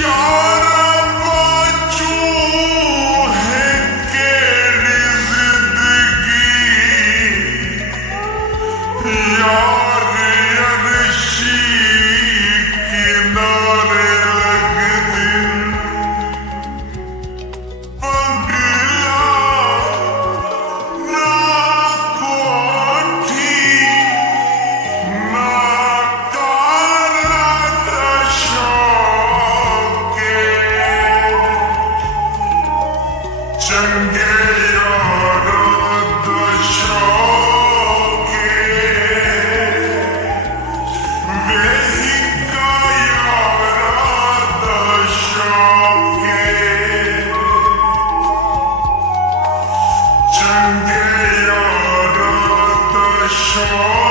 यारा बाजू है केड़ी जिंदगी यार अरशी किनारे लग दिन पगला ना कोठी ना तारा दशोके चंगे यारा दशोके वेहिका यारा दशोके चंगे यारा दशोके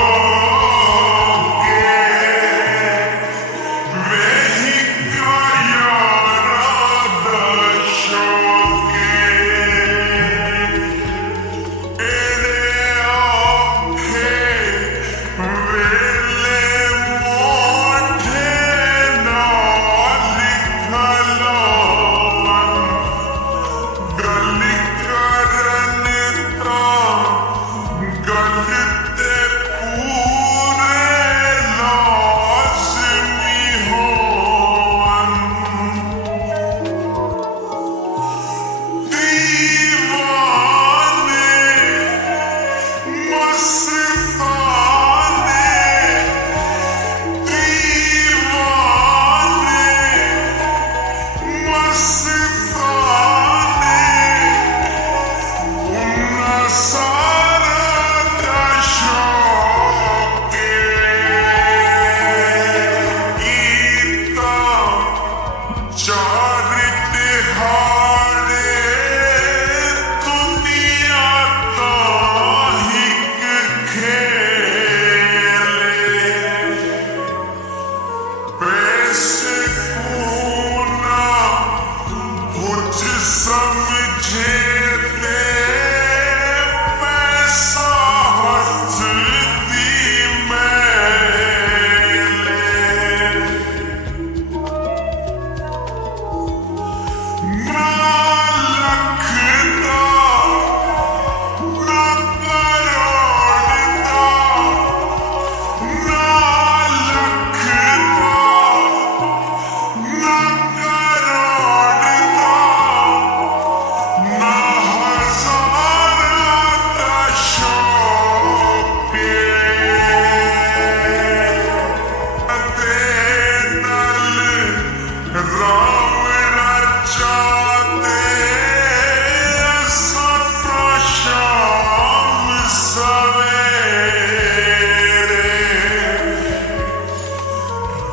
वेहिका यारा दशोके एरे आखे वेले मोठे ना लिखलावन गली करने ता गलते पूरे लाज़मी होवन दीवाने मस्ताने दीवाने मस्ताने उन्ना सारा दशोके गीता चार तिहाड़े दुनिया ता हिक खेले पैसे कूना कुछ समझे ते पैसा हंसदी मेले ना लखदा ना करोड़दा ना लखदा ना करोड़दा ना हज़ारा दशोके ते नल राम रचाते सत शाम सवेरे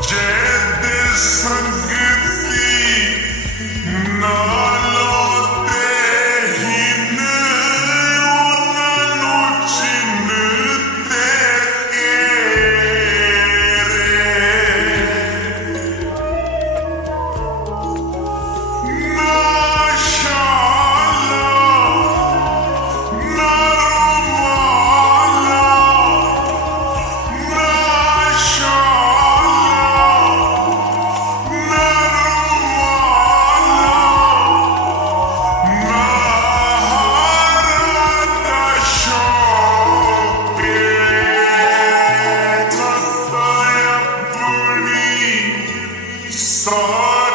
जैद संगती नालों ते हिन उन्हां चिन्हते केरे ना शाला ना रुमाला ना शाला ना रुमाला ना हारा दशोके अपनी सारी